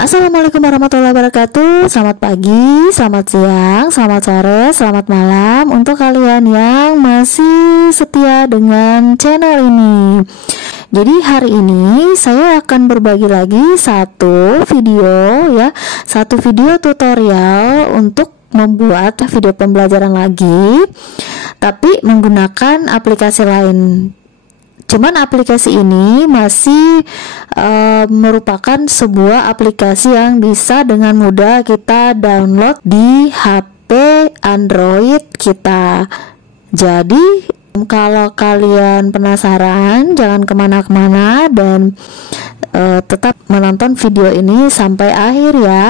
Assalamualaikum warahmatullahi wabarakatuh. Selamat pagi, selamat siang, selamat sore, selamat malam untuk kalian yang masih setia dengan channel ini. Jadi hari ini saya akan berbagi lagi satu video tutorial untuk membuat video pembelajaran lagi, tapi menggunakan aplikasi lain. Cuman aplikasi ini masih merupakan sebuah aplikasi yang bisa dengan mudah kita download di HP Android kita. Jadi kalau kalian penasaran, jangan kemana-kemana dan tetap menonton video ini sampai akhir ya.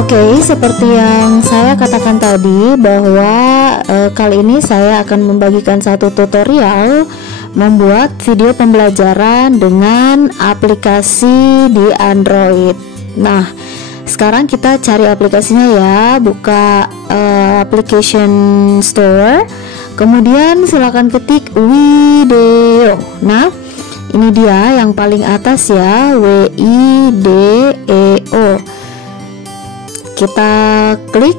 Oke, seperti yang saya katakan tadi bahwa kali ini saya akan membagikan satu tutorial membuat video pembelajaran dengan aplikasi di Android. Nah, sekarang kita cari aplikasinya ya, buka application store, kemudian silakan ketik video. Nah, ini dia yang paling atas ya, WIDEO. Kita klik.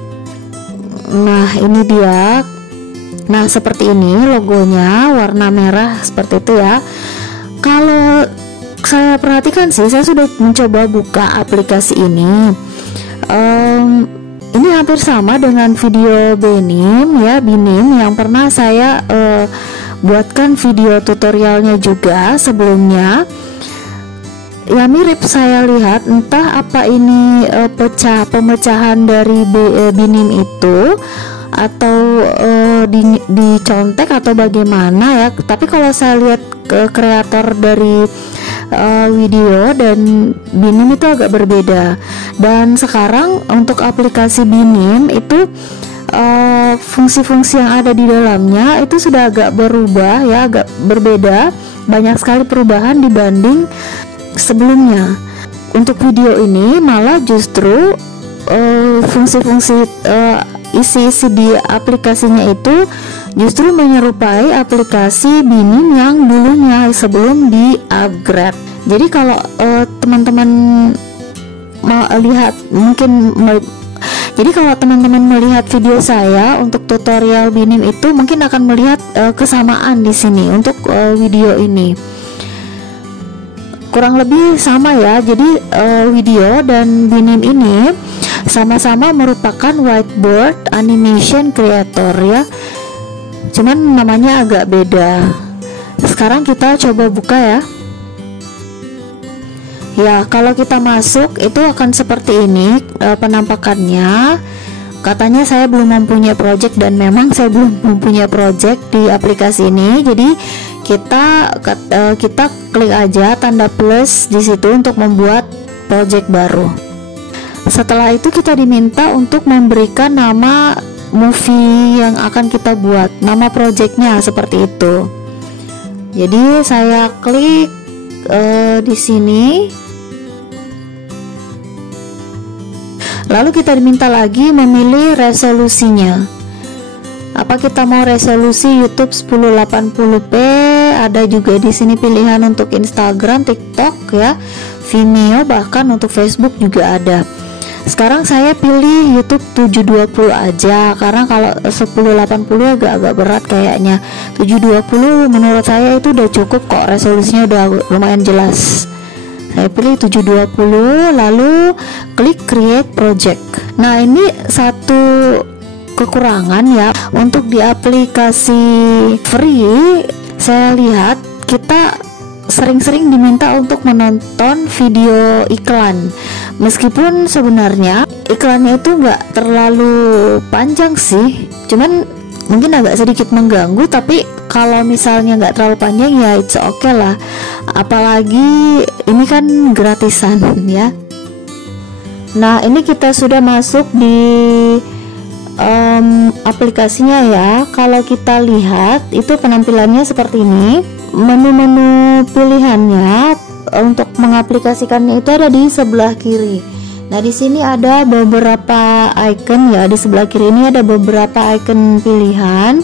Nah, ini dia. Nah, seperti ini logonya, warna merah seperti itu ya. Kalau saya perhatikan sih, saya sudah mencoba buka aplikasi ini. Ini hampir sama dengan video Binim yang pernah saya buatkan video tutorialnya juga sebelumnya. Ya mirip, saya lihat entah apa ini pemecahan dari Binim itu atau dicontek atau bagaimana ya. Tapi kalau saya lihat kreator dari video dan Binim itu agak berbeda. Dan sekarang untuk aplikasi Binim itu fungsi-fungsi yang ada di dalamnya itu sudah agak berubah ya, agak berbeda. Banyak sekali perubahan dibanding sebelumnya. Untuk video ini malah justru fungsi-fungsi isi-isi di aplikasinya itu justru menyerupai aplikasi Binim yang dulunya sebelum di upgrade. Jadi kalau teman-teman melihat kalau teman-teman melihat video saya untuk tutorial Binim itu mungkin akan melihat kesamaan di sini untuk video ini. Kurang lebih sama ya. Jadi video dan Binim ini sama-sama merupakan whiteboard animation creator ya, cuman namanya agak beda. Sekarang kita coba buka ya. Ya, kalau kita masuk itu akan seperti ini penampakannya. Katanya saya belum mempunyai project, dan memang saya belum mempunyai project di aplikasi ini. Jadi kita klik aja tanda plus di situ untuk membuat project baru. Setelah itu kita diminta untuk memberikan nama movie yang akan kita buat, nama projectnya seperti itu. Jadi saya klik di sini. Lalu kita diminta lagi memilih resolusinya. Apa kita mau resolusi YouTube 1080p? Ada juga di sini pilihan untuk Instagram, TikTok ya, Vimeo, bahkan untuk Facebook juga ada. Sekarang saya pilih YouTube 720 aja, karena kalau 1080 agak berat kayaknya. 720 menurut saya itu udah cukup kok, resolusinya udah lumayan jelas. Saya pilih 720, lalu klik create project. Nah, ini satu kekurangan ya, untuk di aplikasi free saya lihat kita sering-sering diminta untuk menonton video iklan, meskipun sebenarnya iklannya itu nggak terlalu panjang sih, cuman mungkin agak sedikit mengganggu. Tapi kalau misalnya nggak terlalu panjang ya it's okay lah, apalagi ini kan gratisan ya. Nah, ini kita sudah masuk di aplikasinya ya. Kalau kita lihat itu penampilannya seperti ini. Menu-menu pilihannya untuk mengaplikasikannya itu ada di sebelah kiri. Nah, di sini ada beberapa icon ya. Di sebelah kiri ini ada beberapa icon pilihan.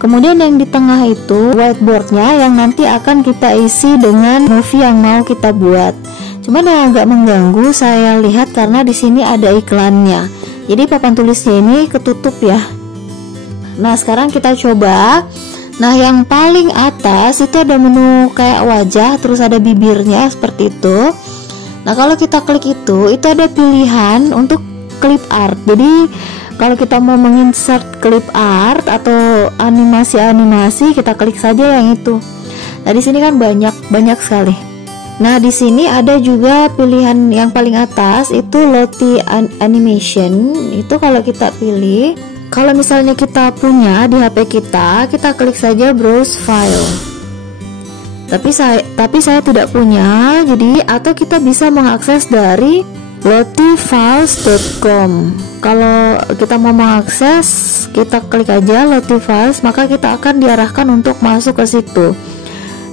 Kemudian yang di tengah itu whiteboardnya yang nanti akan kita isi dengan movie yang mau kita buat. Cuman yang agak mengganggu saya lihat karena di sini ada iklannya. Jadi papan tulisnya ini ketutup ya. Nah, sekarang kita coba. Nah, yang paling atas itu ada menu kayak wajah, terus ada bibirnya seperti itu. Nah, kalau kita klik itu ada pilihan untuk clip art. Jadi kalau kita mau menginsert clip art atau animasi-animasi, kita klik saja yang itu. Nah, di sini kan banyak sekali. Nah, di sini ada juga pilihan yang paling atas itu Lottie Animation. Itu kalau kita pilih, kalau misalnya kita punya di HP kita klik saja browse file. Tapi saya tidak punya, jadi atau kita bisa mengakses dari lottiefiles.com. Kalau kita mau mengakses, kita klik aja Lottie Files, maka kita akan diarahkan untuk masuk ke situ.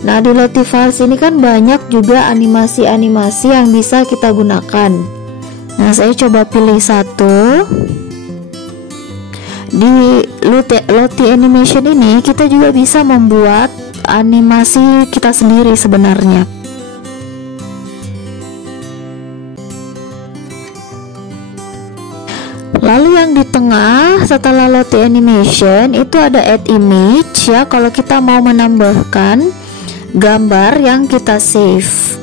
Nah, di Lottie Files ini kan banyak juga animasi-animasi yang bisa kita gunakan. Nah, saya coba pilih satu. Di Lottie Animation ini kita juga bisa membuat animasi kita sendiri sebenarnya. Lalu yang di tengah setelah Lottie Animation itu ada Add Image ya, kalau kita mau menambahkan gambar yang kita save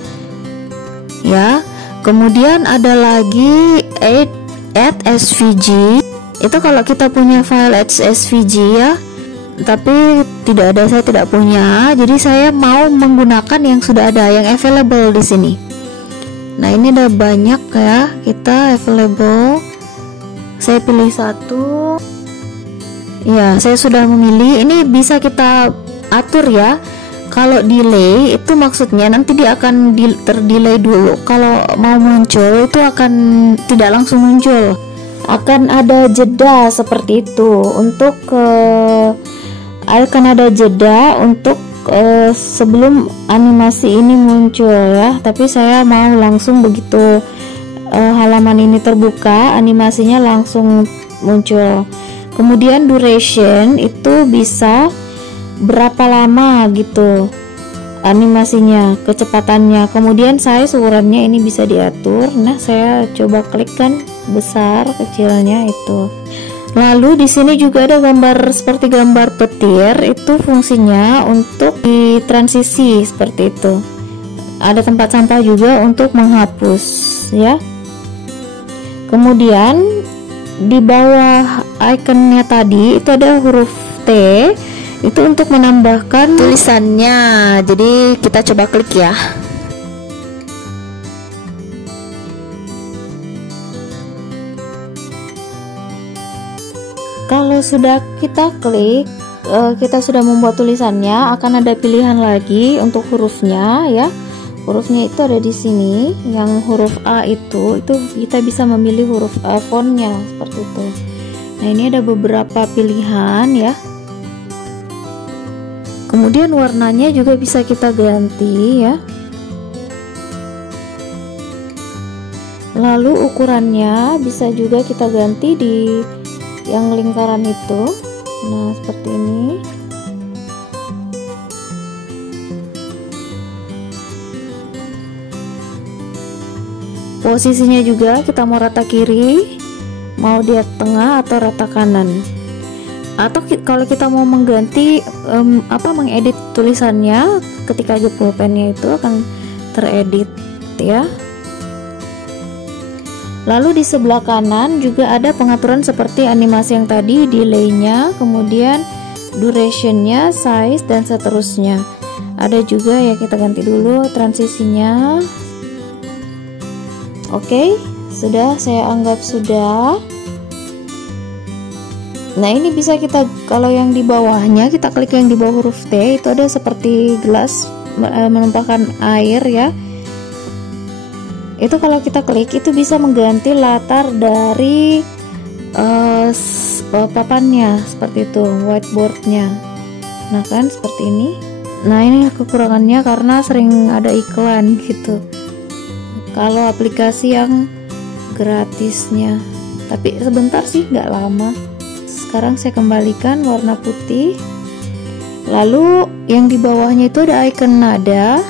ya. Kemudian ada lagi Add SVG, itu kalau kita punya file SVG ya. Tapi saya tidak punya, jadi saya mau menggunakan yang sudah ada, yang available di sini. Nah, ini ada banyak ya, kita available. Saya pilih satu. Ya, saya sudah memilih. Ini bisa kita atur ya. Kalau delay itu maksudnya nanti dia akan terdelay dulu. Kalau mau muncul itu akan tidak langsung muncul. Akan ada jeda seperti itu untuk akan ada jeda untuk sebelum animasi ini muncul ya. Tapi saya mau langsung begitu halaman ini terbuka, animasinya langsung muncul. Kemudian duration itu bisa berapa lama gitu animasinya, kecepatannya. Kemudian size ukurannya ini bisa diatur. Nah, saya coba klik kan besar kecilnya itu. Lalu di sini juga ada gambar seperti gambar petir, itu fungsinya untuk di transisi seperti itu. Ada tempat sampah juga untuk menghapus ya. Kemudian di bawah ikonnya tadi itu ada huruf T, itu untuk menambahkan tulisannya. Jadi kita coba klik ya. Kalau sudah kita klik, kita sudah membuat tulisannya, akan ada pilihan lagi untuk hurufnya ya. Hurufnya itu ada di sini. Yang huruf A itu kita bisa memilih huruf A fontnya seperti itu. Nah, ini ada beberapa pilihan ya. Kemudian warnanya juga bisa kita ganti ya. Lalu ukurannya bisa juga kita ganti di yang lingkaran itu. Nah, seperti ini. Posisinya juga kita mau rata kiri, mau di tengah atau rata kanan. Atau kalau kita mau mengganti mengedit tulisannya, ketika aja pulpennya itu akan teredit ya. Lalu di sebelah kanan juga ada pengaturan seperti animasi yang tadi, delaynya, kemudian durationnya, size, dan seterusnya. Ada juga ya, kita ganti dulu transisinya. Oke, sudah, saya anggap sudah. Nah, ini bisa kita, kalau yang di bawahnya kita klik yang di bawah huruf T, itu ada seperti gelas menumpahkan air ya. Itu kalau kita klik itu bisa mengganti latar dari papannya seperti itu, whiteboardnya. Nah kan seperti ini. Nah ini kekurangannya karena sering ada iklan gitu kalau aplikasi yang gratisnya, tapi sebentar sih, nggak lama. Sekarang saya kembalikan warna putih. Lalu yang di bawahnya itu ada icon nada.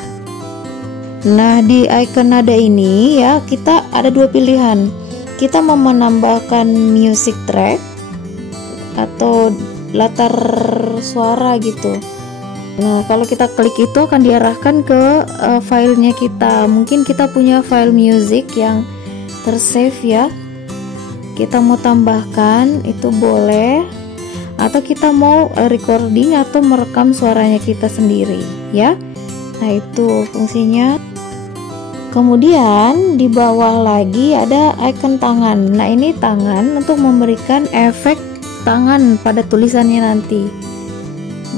Nah di icon nada ini ya, kita ada dua pilihan. Kita mau menambahkan music track atau latar suara gitu. Nah kalau kita klik itu akan diarahkan ke filenya kita. Mungkin kita punya file music yang tersave ya, kita mau tambahkan itu boleh, atau kita mau recording atau merekam suaranya kita sendiri ya. Nah itu fungsinya. Kemudian di bawah lagi ada icon tangan. Nah ini tangan untuk memberikan efek tangan pada tulisannya nanti.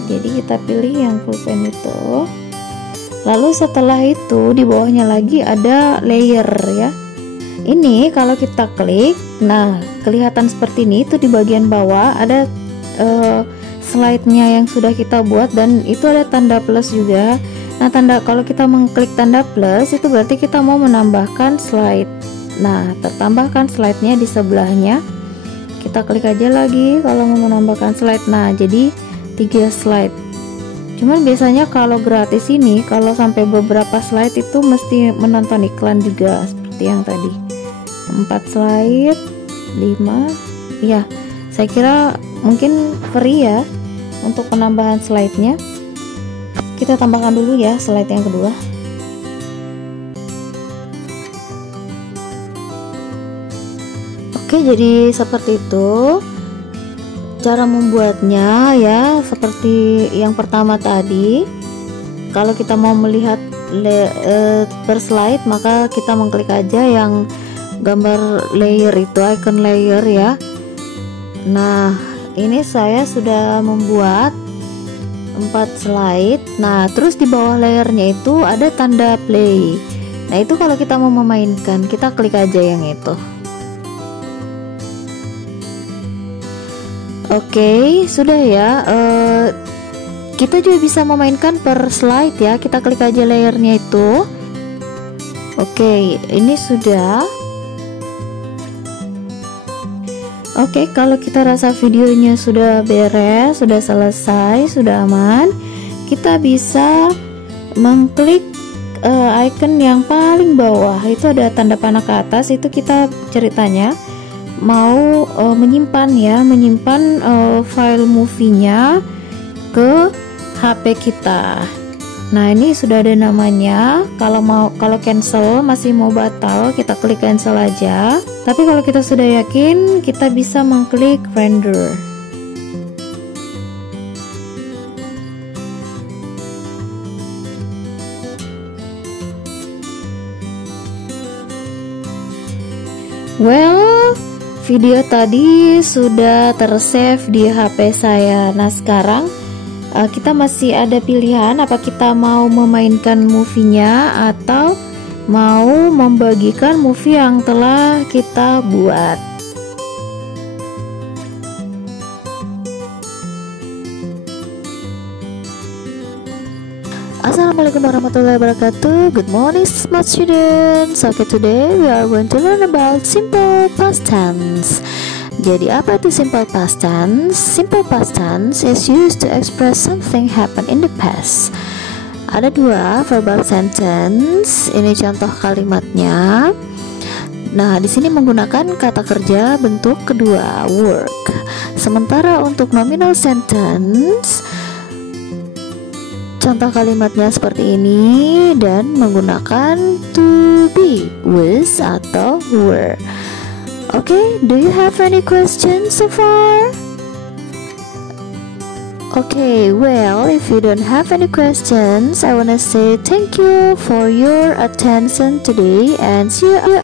Jadi kita pilih yang pulpen itu. Lalu setelah itu di bawahnya lagi ada layer ya. Ini kalau kita klik, nah kelihatan seperti ini. Itu di bagian bawah ada slide-nya yang sudah kita buat, dan itu ada tanda plus juga. Nah kalau kita mengklik tanda plus itu berarti kita mau menambahkan slide. Nah tertambahkan slide-nya di sebelahnya. Kita klik aja lagi kalau mau menambahkan slide. Nah jadi 3 slide. Cuman biasanya kalau gratis ini, kalau sampai beberapa slide itu mesti menonton iklan juga, seperti yang tadi. 4 slide, 5 ya, saya kira mungkin free ya untuk penambahan slide-nya. Kita tambahkan dulu ya slide yang kedua. Oke, jadi seperti itu cara membuatnya ya, seperti yang pertama tadi. Kalau kita mau melihat per slide, maka kita mengklik aja yang gambar layer itu, icon layer ya. Nah ini saya sudah membuat 4 slide. Nah terus di bawah layernya itu ada tanda play. Nah itu kalau kita mau memainkan, kita klik aja yang itu. Oke, sudah ya. Kita juga bisa memainkan per slide ya. Kita klik aja layernya itu. Oke, ini sudah. Oke, kalau kita rasa videonya sudah beres, sudah selesai, sudah aman, kita bisa mengklik icon yang paling bawah. Itu ada tanda panah ke atas. Itu kita ceritanya mau menyimpan file movie-nya ke HP kita. Nah ini sudah ada namanya. Kalau cancel, masih mau batal, kita klik cancel aja. Tapi kalau kita sudah yakin, kita bisa mengklik render. Well, video tadi sudah tersave di HP saya. Nah sekarang kita masih ada pilihan, apa kita mau memainkan movie-nya atau mau membagikan movie yang telah kita buat. Assalamualaikum warahmatullahi wabarakatuh. Good morning smart students. Okay, today we are going to learn about simple past tense. Jadi apa itu simple past tense? Simple past tense is used to express something happened in the past. Ada dua verbal sentence. Ini contoh kalimatnya. Nah, di sini menggunakan kata kerja bentuk kedua, work. Sementara untuk nominal sentence, contoh kalimatnya seperti ini dan menggunakan to be, was atau were. Okay, do you have any questions so far? Okay, well, if you don't have any questions, I wanna say thank you for your attention today and see you.